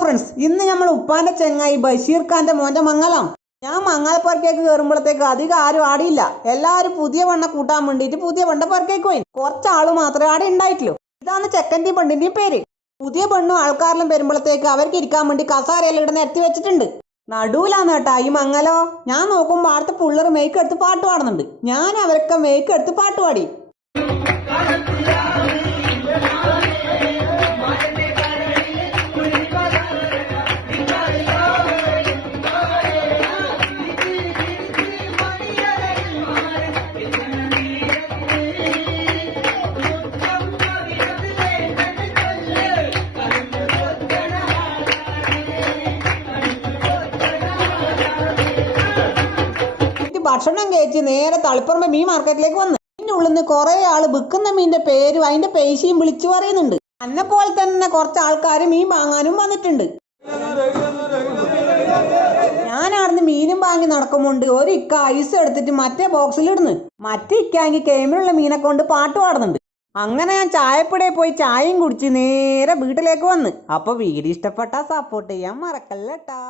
Friends, ഇന്ന് നമ്മൾ ഉപ്പാന്റെ ചെങ്ങായി ബഷീർ ഖാന്റെ മോന്റെ മംഗലം. ഞാൻ മംഗലപ്പുറക്കേക്ക് കയറുമ്പോഴത്തേക്ക് അധികം ആരും ആടിയില്ല. എല്ലാവരും പുതിയ പെണ്ണ കൂട്ടാൻ വേണ്ടിയിട്ട് പുതിയ പെണ്ണ പുറക്കേക്ക് പോയി. കുറച്ചാള് മാത്രമേ ആടെ ഉണ്ടായിട്ടുള്ളൂ. ഇതാണ് ചെക്കന്റെയും പെണ്ണിന്റെയും പേര്. പുതിയ പെണ്ണും ആൾക്കാരെല്ലാം വരുമ്പോഴത്തേക്ക് അവർക്ക് ഇരിക്കാൻ വേണ്ടി കസാരയെല്ലാം ഇവിടെ നിരത്തി വെച്ചിട്ടുണ്ട്. നടുവിലാന്ന് കേട്ടാ ഈ മംഗലോ. ഞാൻ നോക്കുമ്പോൾ അടുത്ത പിള്ളേർ മേക്ക് എടുത്ത് പാട്ട് പാടുന്നുണ്ട്. ഞാൻ അവരൊക്കെ മേക്ക് എടുത്ത് പാട്ട് പാടി. ഭക്ഷണം കഴിച്ച് നേരെ തളിപ്പറമ്പ് മീൻ മാർക്കറ്റിലേക്ക് വന്നു. ഇതിന്റെ ഉള്ളിൽ നിന്ന് കുറെ ആള് വിൽക്കുന്ന മീനിന്റെ പേരും അതിന്റെ പൈസയും വിളിച്ചു പറയുന്നുണ്ട്. എന്നെ പോലെ തന്നെ കുറച്ച് ആൾക്കാർ മീൻ വാങ്ങാനും വന്നിട്ടുണ്ട്. ഞാനാടുന്ന് മീനും വാങ്ങി നടക്കുമ്പോണ്ട് ഒരു ഇക്ക ഐസ് എടുത്തിട്ട് മറ്റേ ബോക്സിൽ ഇടുന്നു. മറ്റേ ഇക്കാങ്കിൽ കേമിലുള്ള മീനെ കൊണ്ട് പാട്ട് പാടുന്നുണ്ട്. അങ്ങനെ ഞാൻ ചായപ്പടിയിൽ പോയി ചായയും കുടിച്ച് നേരെ വീട്ടിലേക്ക് വന്ന്. അപ്പൊ വീഡിയോ ഇഷ്ടപ്പെട്ടാൽ സപ്പോർട്ട് ചെയ്യാൻ മറക്കല്ലേട്ടാ.